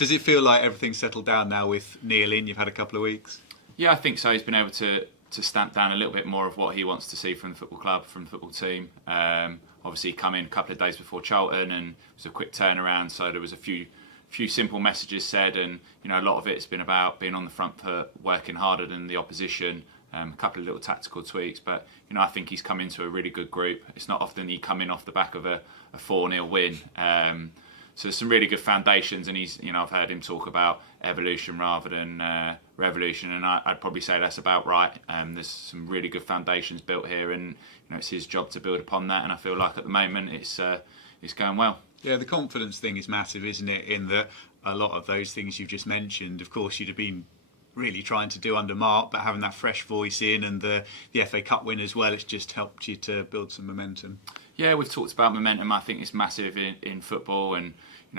Does it feel like everything's settled down now with Neil in? You've had a couple of weeks. Yeah, I think so. He's been able to stamp down a little bit more of what he wants to see from the football club, from the football team. Obviously, he come in a couple of days before Charlton, and it was a quick turnaround. So there was a few simple messages said, and a lot of it's been about being on the front foot, working harder than the opposition. A couple of little tactical tweaks, but I think he's come into a really good group. It's not often he come in off the back of a 4-0 win. So there's some really good foundations, and he's I've heard him talk about evolution rather than revolution, and I'd probably say that's about right. There's some really good foundations built here, and it's his job to build upon that. And I feel like at the moment it's going well. Yeah, the confidence thing is massive, isn't it? In that a lot of those things you've just mentioned, of course, you'd have been really trying to do under Mark, but having that fresh voice in and the FA Cup win as well, it's just helped you to build some momentum. Yeah, we've talked about momentum. I think it's massive in football, and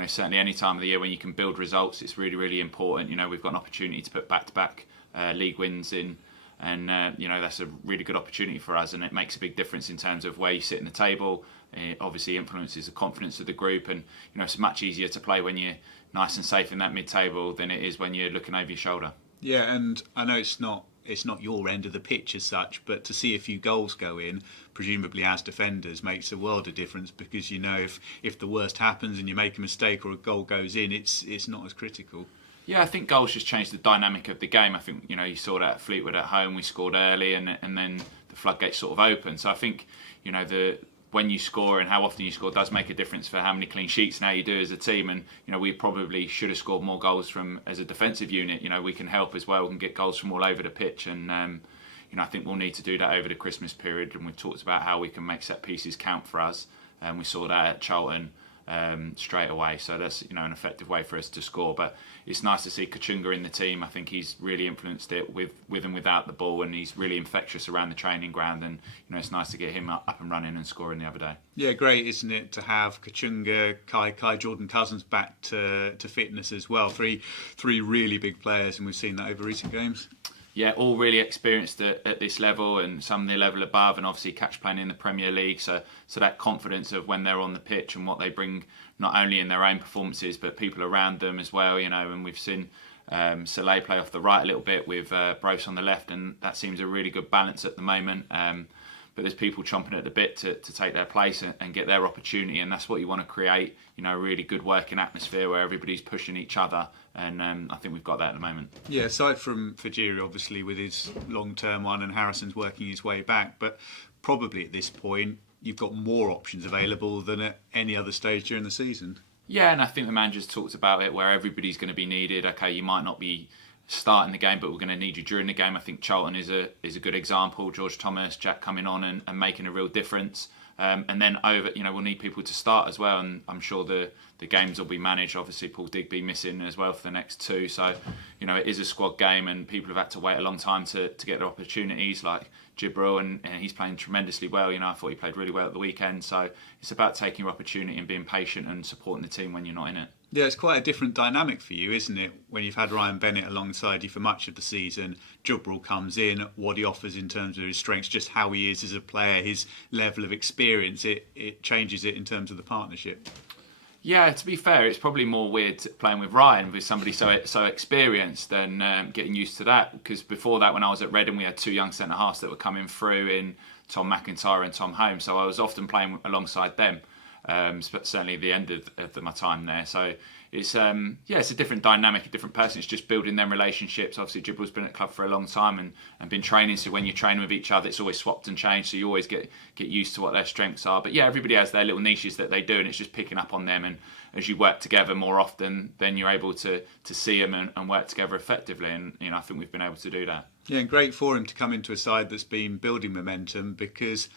certainly any time of the year when you can build results, it's really, really important. We've got an opportunity to put back-to-back league wins in, and that's a really good opportunity for us, and it makes a big difference in terms of where you sit in the table. It obviously influences the confidence of the group, and it's much easier to play when you're nice and safe in that mid-table than it is when you're looking over your shoulder. Yeah, and I know it's not your end of the pitch as such, but to see a few goals go in, presumably as defenders, makes a world of difference, because if the worst happens and you make a mistake or a goal goes in, it's not as critical. Yeah, I think goals just changed the dynamic of the game. I think you saw that at Fleetwood at home, we scored early, and then the floodgates sort of opened. So I think when you score and how often you score does make a difference for how many clean sheets now you do as a team. And we probably should have scored more goals from as a defensive unit. We can help as well. We can get goals from all over the pitch, and I think we'll need to do that over the Christmas period. And we've talked about how we can make set pieces count for us, and we saw that at Charlton straight away. So that's an effective way for us to score. But it's nice to see Kachunga in the team. I think he's really influenced it with and without the ball, and he's really infectious around the training ground. And it's nice to get him up and running and scoring the other day. Yeah, great, isn't it, to have Kachunga, Kai, Jordan Cousins back to fitness as well. Three really big players, and we've seen that over recent games. Yeah, all really experienced at this level, and some the level above, and obviously catch playing in the Premier League. So that confidence of when they're on the pitch and what they bring, not only in their own performances but people around them as well. And we've seen Soleil play off the right a little bit with Bruce on the left, and that seems a really good balance at the moment. But there's people chomping at the bit to take their place and get their opportunity, and that's what you want to create. A really good working atmosphere where everybody's pushing each other, and I think we've got that at the moment. Yeah, aside from Fajiri, obviously, with his long-term one, and Harrison's working his way back, but probably at this point you've got more options available than at any other stage during the season. Yeah, and I think the manager's talked about it where everybody's going to be needed. Okay, you might not be starting the game, but we're going to need you during the game. I think Charlton is a good example. George Thomas, Jack coming on and making a real difference. And then we'll need people to start as well, and I'm sure the games will be managed. Obviously, Paul Digby missing as well for the next two, so it is a squad game, and people have had to wait a long time to get their opportunities, like Jibril, and he's playing tremendously well. I thought he played really well at the weekend, so it's about taking your opportunity and being patient and supporting the team when you're not in it. Yeah, it's quite a different dynamic for you, isn't it? When you've had Ryan Bennett alongside you for much of the season, Jibril comes in, what he offers in terms of his strengths, just how he is as a player, his level of experience, it changes it in terms of the partnership. Yeah, to be fair, it's probably more weird playing with Ryan, with somebody so experienced, than getting used to that. Because before that, when I was at Reading, we had two young centre-halves that were coming through in Tom McIntyre and Tom Holmes, so I was often playing alongside them. Certainly at the end of my time there. So it's it's a different dynamic, a different person. It's just building them relationships. Obviously, Jibril's been at the club for a long time and been training. So when you're training with each other, it's always swapped and changed. So you always get used to what their strengths are. But yeah, everybody has their little niches that they do, and it's just picking up on them. And as you work together more often, then you're able to see them and work together effectively. And I think we've been able to do that. Yeah, and great for him to come into a side that's been building momentum, because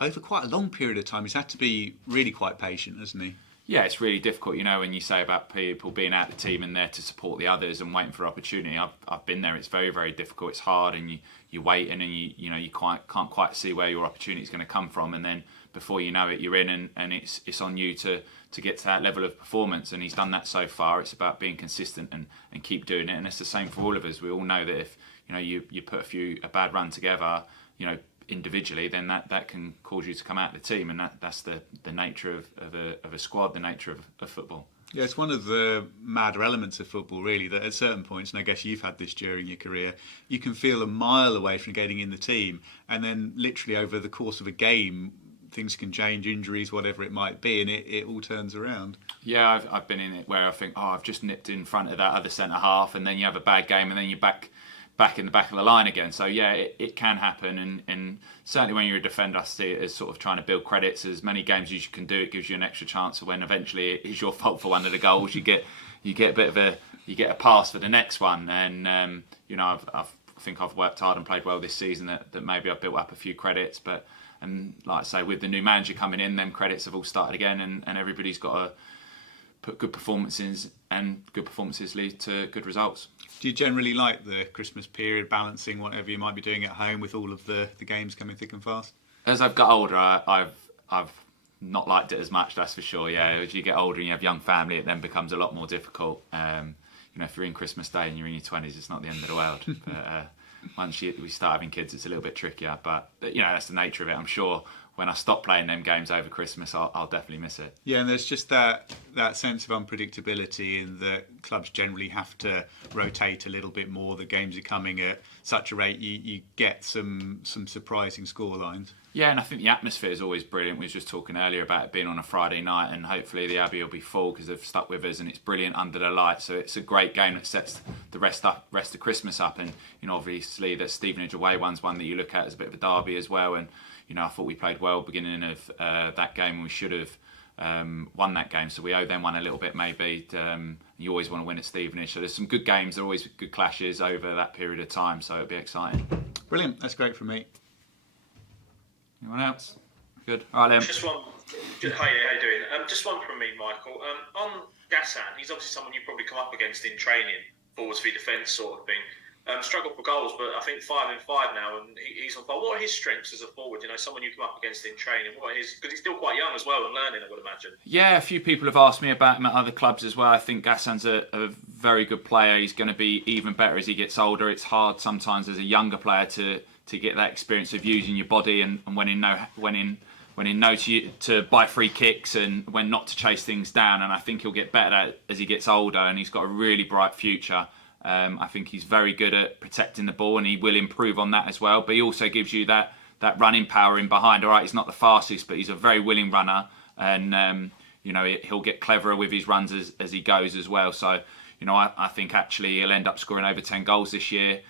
over quite a long period of time, he's had to be really quite patient, hasn't he? Yeah, it's really difficult, when you say about people being out of the team and there to support the others and waiting for opportunity. I've been there. It's very, very difficult. It's hard, and you're waiting, and you can't quite see where your opportunity is going to come from, and then before you know it, you're in, and it's on you to get to that level of performance. And he's done that so far. It's about being consistent and keep doing it, and it's the same for all of us. We all know that if you put a bad run together, individually, then that can cause you to come out of the team, and that's the nature of a squad, the nature of football. Yeah, it's one of the madder elements of football, really, that at certain points, and I guess you've had this during your career, you can feel a mile away from getting in the team, and then literally over the course of a game, things can change, injuries, whatever it might be, and it all turns around. Yeah, I've been in it where I think, oh, I've just nipped in front of that other centre half, and then you have a bad game, and then you're back in the back of the line again. So yeah, it can happen, and certainly when you're a defender, I see it as sort of trying to build credits. As many games as you can do, it gives you an extra chance of when eventually it is your fault for one of the goals, you get a bit of a pass for the next one. And I think I've worked hard and played well this season that maybe I've built up a few credits, and like I say, with the new manager coming in, them credits have all started again, and everybody's got to put good performances, and good performances lead to good results. Do you generally like the Christmas period, balancing whatever you might be doing at home with all of the games coming thick and fast? As I've got older, I've not liked it as much, that's for sure. Yeah, as you get older and you have young family, it then becomes a lot more difficult. If you're in Christmas Day and you're in your 20s, it's not the end of the world. But once we start having kids, it's a little bit trickier. But that's the nature of it. I'm sure when I stop playing them games over Christmas, I'll definitely miss it. Yeah, and there's just that sense of unpredictability in that clubs generally have to rotate a little bit more. The games are coming at such a rate, you get some surprising score lines. Yeah, and I think the atmosphere is always brilliant. We were just talking earlier about it being on a Friday night, and hopefully the Abbey will be full because they've stuck with us, and it's brilliant under the lights. So it's a great game that sets the rest of Christmas up. And obviously the Stevenage away one's one that you look at as a bit of a derby as well. And I thought we played well beginning of that game, and we should have won that game. So we owe them one a little bit maybe. You always want to win at Stevenage. So there's some good games. There are always good clashes over that period of time. So it'll be exciting. Brilliant. That's great from me. Anyone else? Good. All right, Liam. Just one. Hi, how you doing? Just one from me, Michael. On Gassan, he's obviously someone you probably come up against in training, forwards v defence sort of thing. Struggled for goals, but I think 5 in 5 now, and he's on fire. What are his strengths as a forward? Someone you come up against in training. What are his? Because he's still quite young as well and learning, I would imagine. Yeah, a few people have asked me about him at other clubs as well. I think Gassan's a very good player. He's going to be even better as he gets older. It's hard sometimes as a younger player to get that experience of using your body and when in know to bite free kicks and when not to chase things down. And I think he'll get better at it as he gets older, and he's got a really bright future. I think he's very good at protecting the ball, and he will improve on that as well. But he also gives you that running power in behind. All right, he's not the fastest, but he's a very willing runner, and he'll get cleverer with his runs as he goes as well. So I think actually he'll end up scoring over 10 goals this year,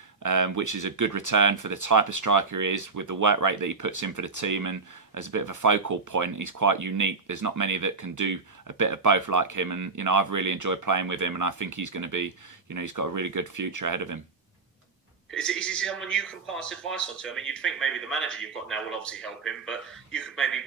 which is a good return for the type of striker he is, with the work rate that he puts in for the team. And as a bit of a focal point, he's quite unique. There's not many that can do a bit of both like him, and I've really enjoyed playing with him, and I think he's going to be, he's got a really good future ahead of him. Is he someone you can pass advice on to? I mean, you'd think maybe the manager you've got now will obviously help him, but you could maybe,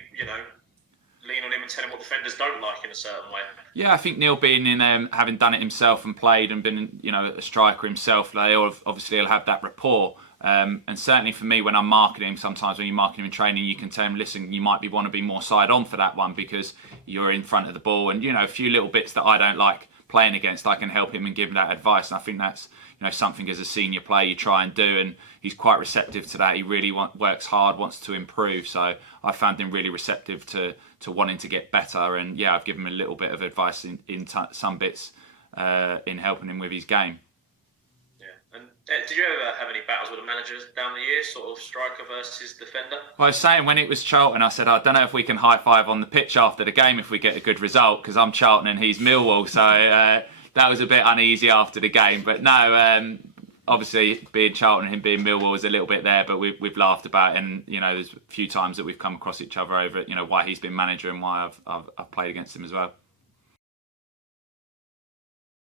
lean on him and tell him what defenders don't like in a certain way. Yeah, I think Neil being in, having done it himself and played and been, a striker himself, obviously he'll have that rapport. And certainly for me, when I'm marketing him, sometimes when you're marketing him in training, you can tell him, listen, you might want to be more side on for that one because you're in front of the ball. And, a few little bits that I don't like playing against, I can help him and give him that advice. And I think that's, something as a senior player you try and do. And he's quite receptive to that. He really works hard, wants to improve. So I found him really receptive to wanting to get better. And yeah, I've given him a little bit of advice in some bits in helping him with his game. Did you ever have any battles with the managers down the years, sort of striker versus defender? Well, I was saying when it was Charlton, I said, I don't know if we can high five on the pitch after the game if we get a good result, because I'm Charlton and he's Millwall. So that was a bit uneasy after the game. But no, obviously being Charlton and him being Millwall was a little bit there, but we've laughed about it. And, there's a few times that we've come across each other over, why he's been manager and why I've played against him as well.